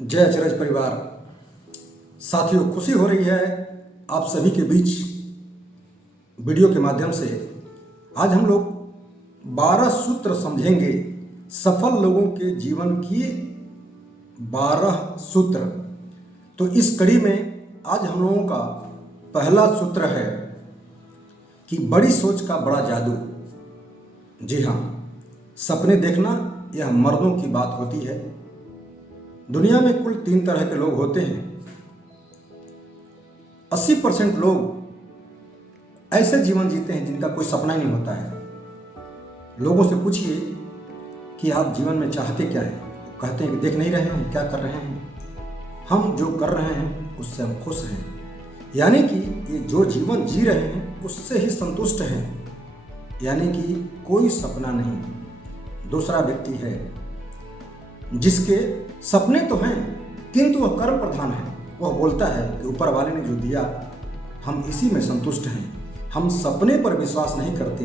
जय अचरज परिवार। साथियों, खुशी हो रही है आप सभी के बीच वीडियो के माध्यम से। आज हम लोग 12 सूत्र समझेंगे, सफल लोगों के जीवन की 12 सूत्र। तो इस कड़ी में आज हम लोगों का पहला सूत्र है कि बड़ी सोच का बड़ा जादू। जी हाँ, सपने देखना यह मर्दों की बात होती है। दुनिया में कुल 3 तरह के लोग होते हैं। 80% लोग ऐसे जीवन जीते हैं जिनका कोई सपना ही नहीं होता है। लोगों से पूछिए कि आप जीवन में चाहते क्या हैं, कहते हैं कि देख नहीं रहे हैं क्या कर रहे हैं, हम जो कर रहे हैं उससे हम खुश हैं। यानी कि ये जो जीवन जी रहे हैं उससे ही संतुष्ट हैं, यानी कि कोई सपना नहीं। दूसरा व्यक्ति है जिसके सपने तो हैं किंतु वह कर्म प्रधान है। वह बोलता है कि ऊपर वाले ने जो दिया हम इसी में संतुष्ट हैं। हम सपने पर विश्वास नहीं करते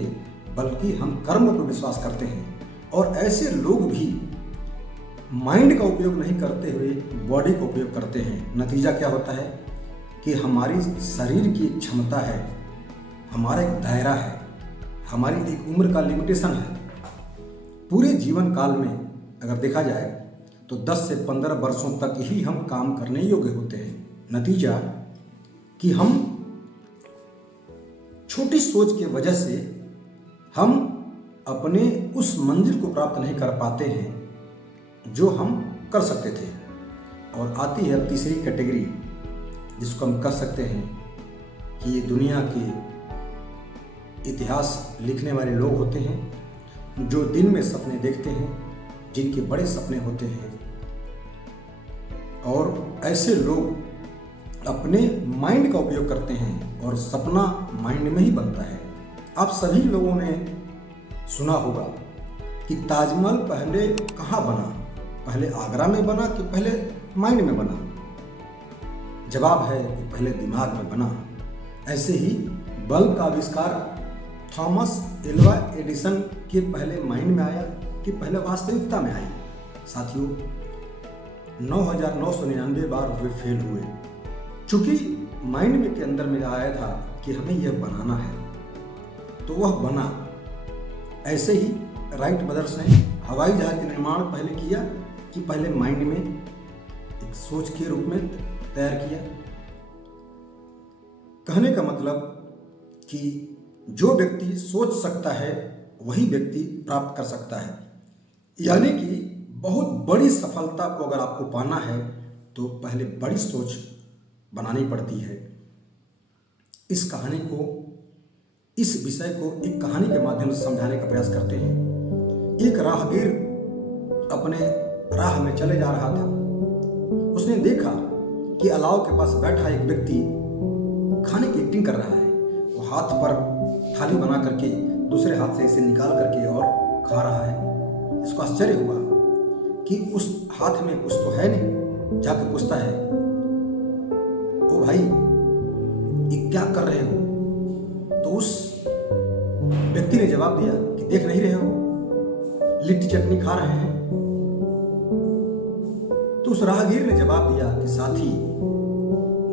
बल्कि हम कर्म पर विश्वास करते हैं। और ऐसे लोग भी माइंड का उपयोग नहीं करते हुए बॉडी का उपयोग करते हैं। नतीजा क्या होता है कि हमारी शरीर की एक क्षमता है, हमारा एक दायरा है, हमारी एक उम्र का लिमिटेशन है। पूरे जीवन काल में अगर देखा जाए तो 10 से 15 वर्षों तक ही हम काम करने योग्य होते हैं। नतीजा कि हम छोटी सोच की वजह से हम अपने उस मंजिल को प्राप्त नहीं कर पाते हैं जो हम कर सकते थे। और आती है तीसरी कैटेगरी, जिसको हम कह सकते हैं कि ये दुनिया के इतिहास लिखने वाले लोग होते हैं जो दिन में सपने देखते हैं, जिनके बड़े सपने होते हैं। और ऐसे लोग अपने माइंड का उपयोग करते हैं और सपना माइंड में ही बनता है। आप सभी लोगों ने सुना होगा कि ताजमहल पहले कहाँ बना, पहले आगरा में बना कि पहले माइंड में बना? जवाब है कि पहले दिमाग में बना। ऐसे ही बल्ब का आविष्कार थॉमस एल्वा एडिसन के पहले माइंड में आया कि पहले वास्तविकता में आई? साथियों, 9,999 बार वे फेल हुए। चूंकि माइंड में के अंदर मेरा आया था कि हमें यह बनाना है तो वह बना। ऐसे ही राइट ब्रदर्स ने हवाई जहाज का निर्माण पहले किया कि पहले माइंड में एक सोच के रूप में तैयार किया। कहने का मतलब कि जो व्यक्ति सोच सकता है वही व्यक्ति प्राप्त कर सकता है। यानी कि बहुत बड़ी सफलता को अगर आपको पाना है तो पहले बड़ी सोच बनानी पड़ती है। इस कहानी को, इस विषय को एक कहानी के माध्यम से समझाने का प्रयास करते हैं। एक राहगीर अपने राह में चले जा रहा था। उसने देखा कि अलाव के पास बैठा एक व्यक्ति खाने की एक्टिंग कर रहा है। वो हाथ पर थाली बना करके दूसरे हाथ से इसे निकाल करके और खा रहा है। इसको आश्चर्य हुआ कि उस हाथ में कुछ तो है नहीं। जाकर पूछता है, ओ भाई ये क्या कर रहे हो? तो उस व्यक्ति ने जवाब दिया कि देख नहीं रहे हो, लिट्टी चटनी खा रहे हैं। तो उस राहगीर ने जवाब दिया कि साथी,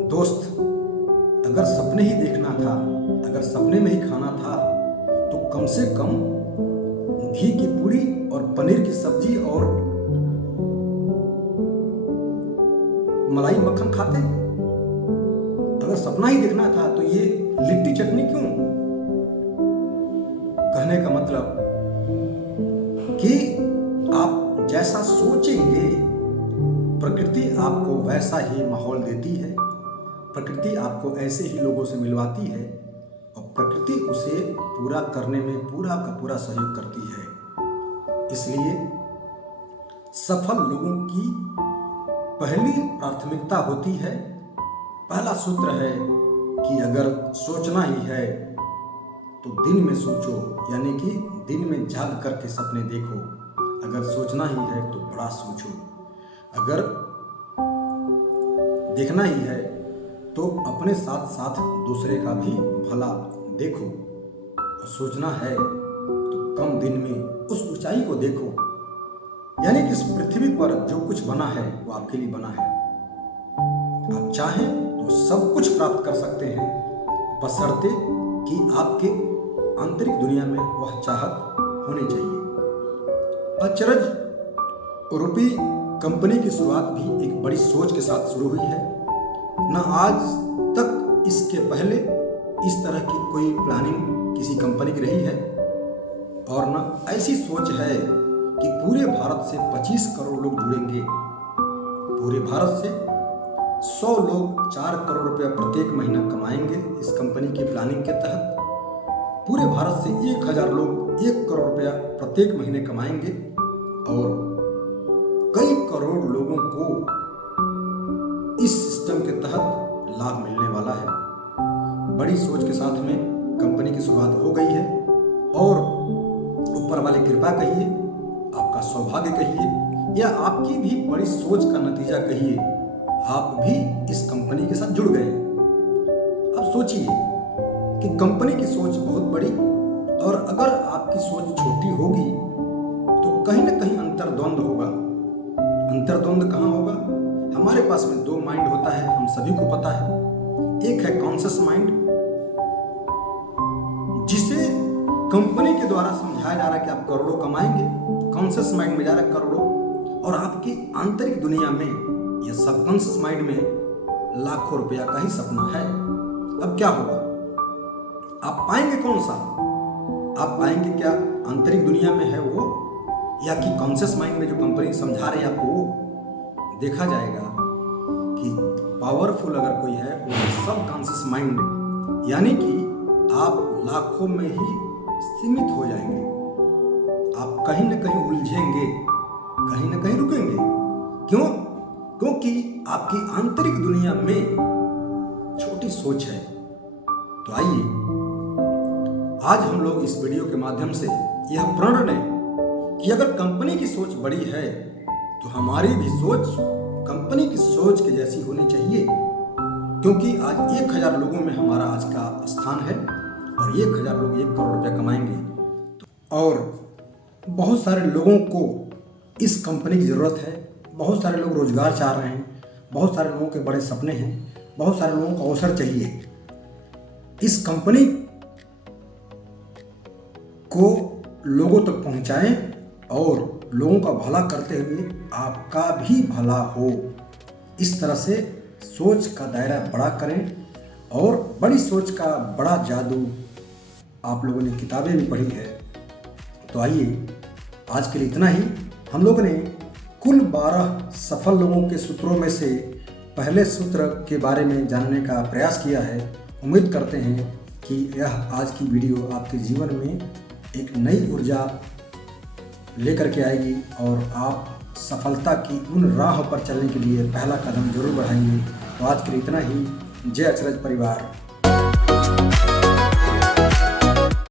दोस्त, अगर सपने ही देखना था, अगर सपने में ही खाना था तो कम से कम घी की पूरी और पनीर की सब्जी और मलाई मक्खन खाते। अगर सपना ही देखना था तो ये लिट्टी चटनी क्यों? कहने का मतलब कि आप जैसा सोचेंगे प्रकृति आपको वैसा ही माहौल देती है। प्रकृति आपको ऐसे ही लोगों से मिलवाती है और प्रकृति उसे पूरा करने में पूरा का पूरा सहयोग करती है। इसलिए सफल लोगों की पहली प्राथमिकता होती है, पहला सूत्र है कि अगर सोचना ही है तो दिन में सोचो, यानी कि दिन में जाग करके सपने देखो। अगर सोचना ही है तो बड़ा सोचो। अगर देखना ही है तो अपने साथ साथ दूसरे का भी भला देखो। और सोचना है तो कम दिन में उस ऊंचाई को देखो यानी कि इस पृथ्वी पर जो कुछ बना है वो आपके लिए बना है। आप चाहें तो सब कुछ प्राप्त कर सकते हैं, बशर्ते कि आपके आंतरिक दुनिया में वह चाहत होनी चाहिए। अचरज रूपी कंपनी की शुरुआत भी एक बड़ी सोच के साथ शुरू हुई है। न आज तक इसके पहले इस तरह की कोई प्लानिंग किसी कंपनी की रही है, और न ऐसी सोच है कि पूरे भारत से 25 करोड़ लोग जुड़ेंगे। पूरे भारत से 100 लोग 4 करोड़ रुपया प्रत्येक महीना कमाएंगे इस कंपनी की प्लानिंग के तहत। पूरे भारत से 1000 लोग 1 करोड़ रुपया प्रत्येक महीने कमाएंगे, और कई करोड़ लोगों को इस सिस्टम के तहत लाभ मिलने वाला है। बड़ी सोच के साथ में कंपनी की शुरुआत हो गई है, और ऊपर वाले कृपा कहिए, आपका सौभाग्य कहिए, या आपकी भी बड़ी सोच का नतीजा कहिए, आप भी इस कंपनी के साथ जुड़ गए। अब सोचिए कि कंपनी की सोच बहुत बड़ी, और अगर आपकी सोच छोटी होगी तो कहीं ना कहीं अंतर्द्वंद होगा। अंतर्द्वंद कहाँ होगा? हमारे पास में 2 माइंड होता है, हम सभी को पता है। एक है कॉन्शियस माइंड, जिसे कंपनी के द्वारा समझाया जा रहा है कि आप करोड़ों कमाएंगे, कॉन्शियस माइंड में जा रहा है करोड़ों, और आपकी आंतरिक दुनिया में या सबकॉन्शियस माइंड में लाखों रुपया का ही सपना है। अब क्या होगा? आप पाएंगे कौन सा? आप पाएंगे क्या आंतरिक दुनिया में है वो, या कि कॉन्शियस माइंड में जो कंपनी समझा रही है आपको वो? देखा जाएगा कि पावरफुल अगर कोई है वो सब कॉन्शियस माइंड, यानी कि आप लाखों में ही सीमित हो जाएंगे। आप कहीं ना कहीं उलझेंगे, कहीं ना कहीं रुकेंगे। क्यों? क्योंकि आपकी आंतरिक दुनिया में छोटी सोच है। तो आइए आज हम लोग इस वीडियो के माध्यम से यह प्रण लें कि अगर कंपनी की सोच बड़ी है तो हमारी भी सोच कंपनी की सोच के जैसी होनी चाहिए। क्योंकि आज 1000 लोगों में हमारा आज का स्थान है, और 1000 लोग 1 करोड़ रुपया कमाएंगे, और बहुत सारे लोगों को इस कंपनी की ज़रूरत है। बहुत सारे लोग रोजगार चाह रहे हैं, बहुत सारे लोगों के बड़े सपने हैं, बहुत सारे लोगों को अवसर चाहिए। इस कंपनी को लोगों तक पहुंचाएं, और लोगों का भला करते हुए आपका भी भला हो। इस तरह से सोच का दायरा बड़ा करें, और बड़ी सोच का बड़ा जादू आप लोगों ने किताबें भी पढ़ी है। तो आइए आज के लिए इतना ही। हम लोगों ने कुल 12 सफल लोगों के सूत्रों में से पहले सूत्र के बारे में जानने का प्रयास किया है। उम्मीद करते हैं कि यह आज की वीडियो आपके जीवन में एक नई ऊर्जा लेकर के आएगी, और आप सफलता की उन राह पर चलने के लिए पहला कदम जरूर बढ़ाएंगे। तो आज के लिए इतना ही। जय अचरज परिवार।